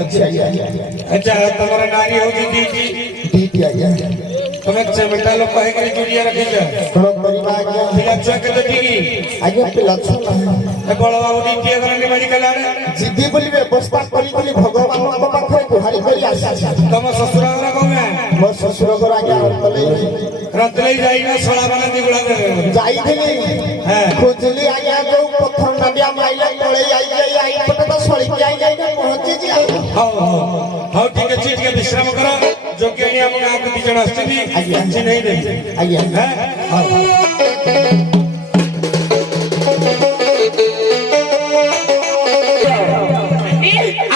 अच्छा तुम्हारा नारी होगी डीटी डीटी आया तुम्हें चमटा लोग कहे कि जुड़िया रखी जा थोड़ा परिवार आगे पिलच्छा के तो ठीक आगे पिलच्छा है बड़ा बाबू डीटी अगर ने मेडिकल आने जिद्दी बोली व्यवस्था करी बोली भगवान को पाखरे गुहारी करी आशा तुम ससुर घर को में मो ससुर घर आगे रतले जाई ना सोला बना दिगुड़ा दे जाई थी हां खोजली आगे जो पत्थर नदिया माइला पड़े आई पता तो सड़ी जाई ना पहुंचे जी हां हां ठीक है चीज के विश्राम करो जो कि हम आपको बीच में स्थिति अच्छी नहीं दे आइए हैं हां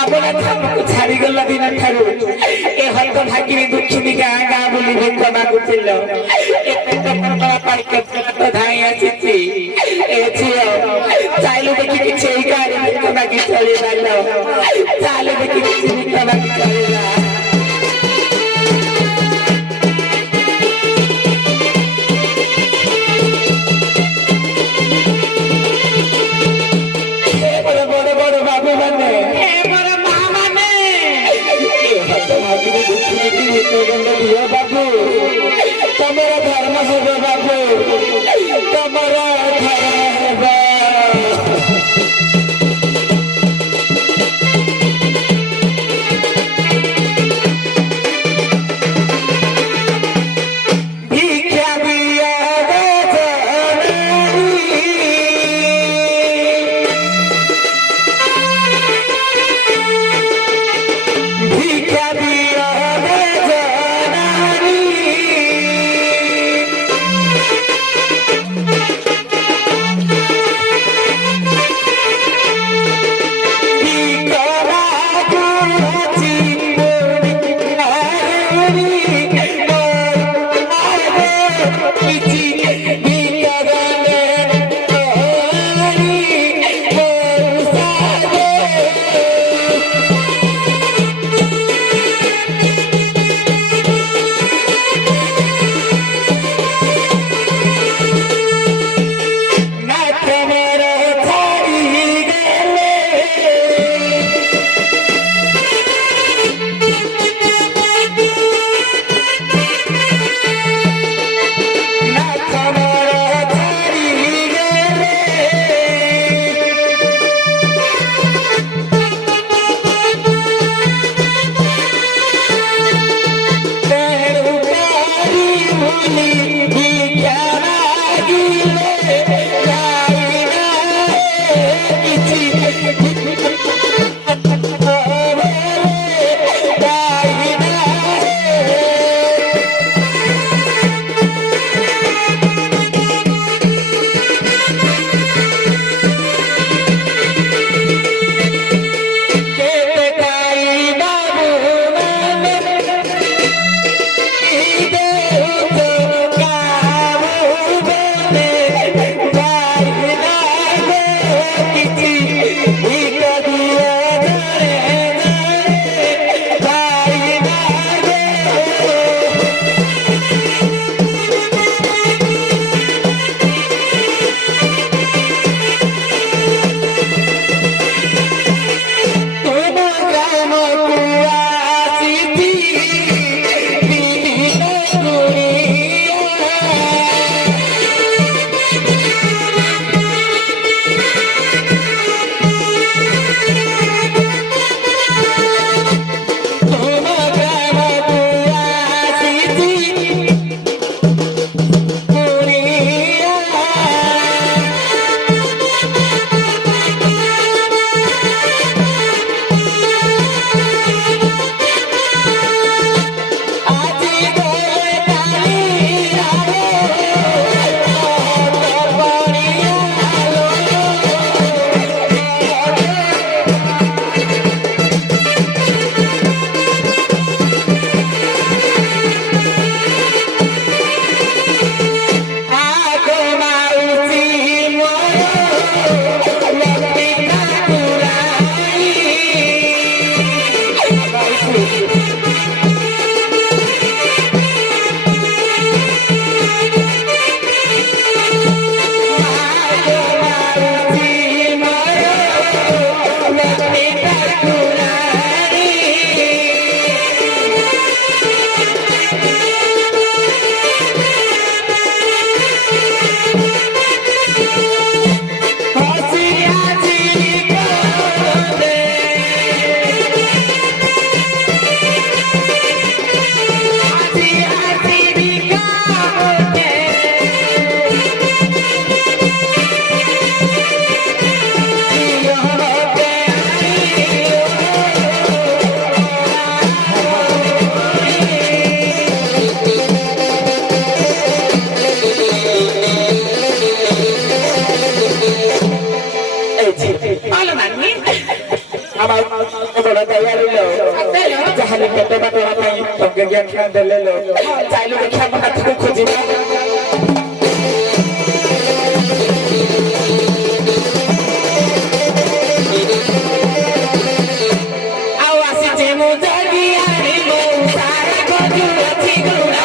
आपला छाड़ी गला दिन ठारू ए हल्क भागिनी दुखिनी गाँ गाँ बुली भेट मागुथिल ए पेटकला पाई के तो धाई आछिछि ए छियो चाइलो देखि किछि एई गाड़ी भेट मागि चली बालो चाइलो देखि किछि भेट मागि चली बा बाबू तुम्हारा धर्म होगा बाबू तुम्हारा धर्म होगा ଯାହାହେଲେ କେତେ ବାଟ ପାଇଁ ଜ୍ଞାନ ଦେଲେ ଚାଇଲୁ ଦେଖିବା ମୋ ହାତକୁ ଖୋଜିବା ଆଉ ଆସିଛି ମୁଁ ଜଗି ଆଣିବ ସାରା ଗଜୁ ଅଛି ଗୁଣା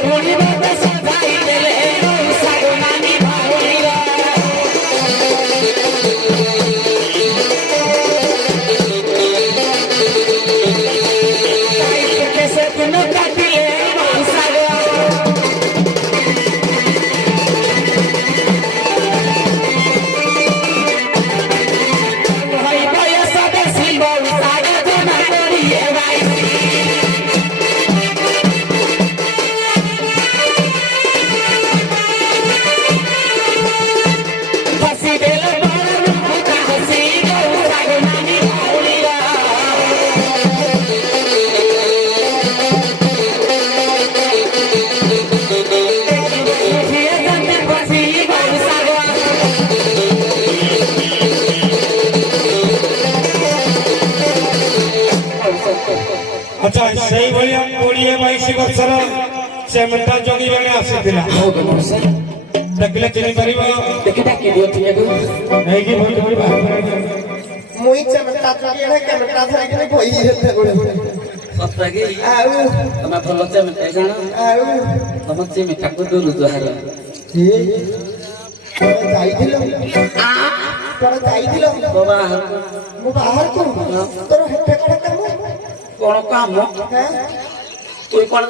Holy ବର୍ଷର ସେ ମେଣ୍ଟା ଜଗି ଜଣେ ଆସିଥିଲା ଦେଖିଲେ ଚିହ୍ନି ପାରିବ ଦେଖି ଡାକି ଦିଅ ଟିକେ ନେଇକି ଭୋଟ କରିବା ମୁଇଁ ଚେମଟା ଚୋରି କେମଟା ଧରିକି ବହି ହେତେ ଗୁଡେ ସତ୍ତାକି ଆଉ ତମେ ଭଲ ଚେମେଟା ଜାଣ ଆଉ ତମ ଚେମେଟାକୁ ଦୂରୁ ଜୁହାର ଯାଇଥିଲ ତୋର ଯାଇଥିଲ ମୁଁ ବାହାରକୁ ତୋର ହେତେ କଣ କାମ କଣ କାମ তুই কোন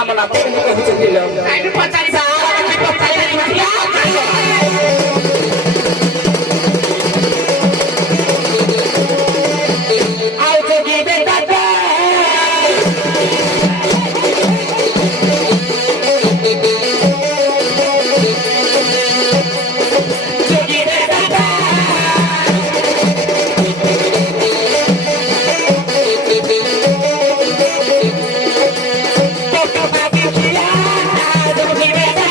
আমার নাম হচ্ছে দিল Give it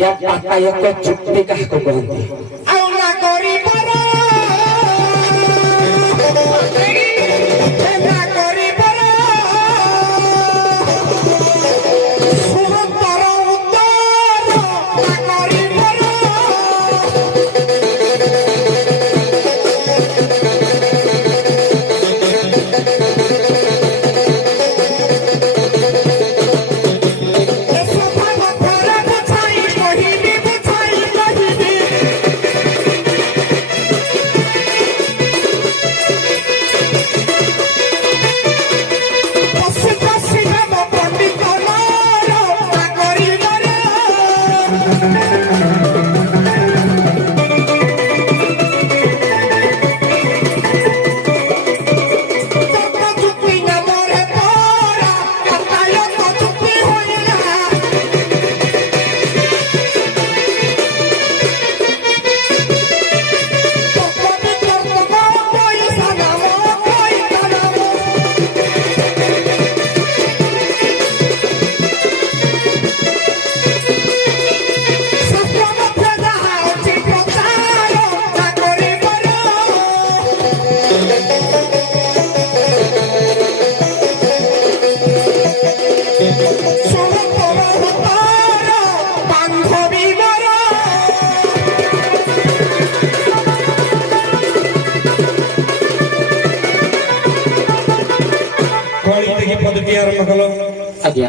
आज्ञा पातायक चुक्ति काहाको कहନ୍ତି ଆଉ ନାଗରିକର ନାଗରିକର ସୁରତର ଉତ୍ତର ନାଗରିକର आरंभ कलो आज्ञा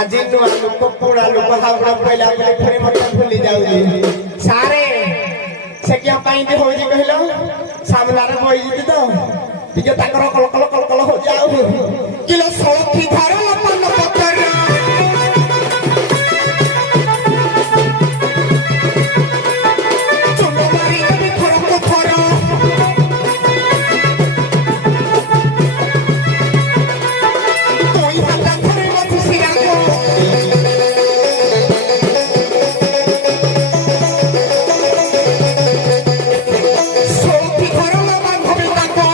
आज नुआ लोक पुरा लोक हावड़ा पहिला बोले फेरे मत भूली जाउली सारे से क्या पाई दे होई कहलो सामना रे होई जति तो ଟିକେ ତାଙ୍କର କଳ କଳ हो जाओ किलो 16 धारा लपन पत्थर चुनो मारी भी थोड़ा को थोड़ा कोई हल्ला करे मत सिरा को सोती धारा लपन भविता को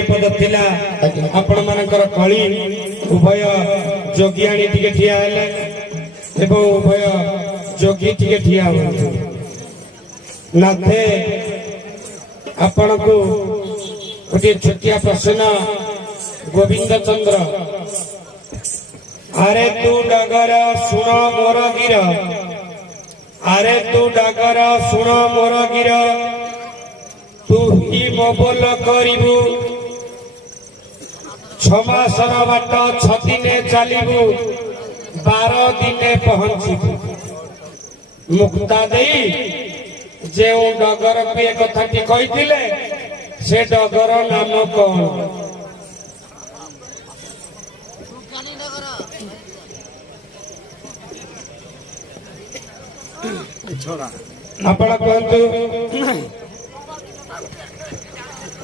गोटे पद थिला आपण मानकर कली उभय जोगियाणी टिके ठिया हेले एवं उभय जोगी टिके ठिया हो नाथे आपण को गोटे छोटिया प्रश्न गोविंद चंद्र अरे तू डगर सुण मोर गिर अरे तू डगर सुण मोर गिर तू ही मोबल करिबु छमासर बाट 6 दिने चलिबु 12 दिने पहुंचिबु मुक्ता देई जे डगर पे कथाटी कहिथिले से डगर नाम कौन आपण कहतु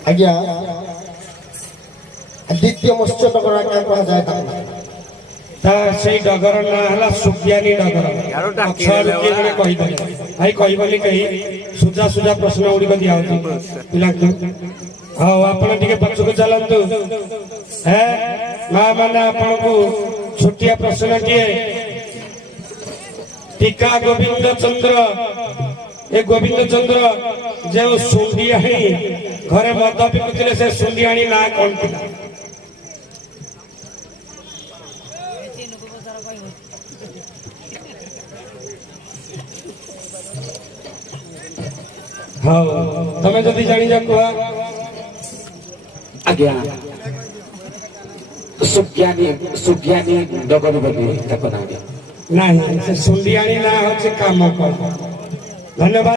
आज्ञा द्वितीय मत्स्य डगर क्या कहा जाए से डगर ना हला सुज्ञानी डगर अक्षर के जने कहि दे भाई कहि बोली कहि सुजा सुजा प्रश्न उडी को दिया होती पिला को हां आपण टिके पछको चलंतु है मां माने आपण को छोटिया प्रश्न के टीका गोविंद चंद्र ए गोविंद चंद्र जे सुंडियाणी घरे मद पिकुଥିଲେ से सुंडियाणी ना कोन थिला हाँ तमें जदि जानी जा कुआ आज्ञा सुज्ञानी डगर बोली तक ना नहीं से सुंडियाणी ना होचे काम को धन्यवाद।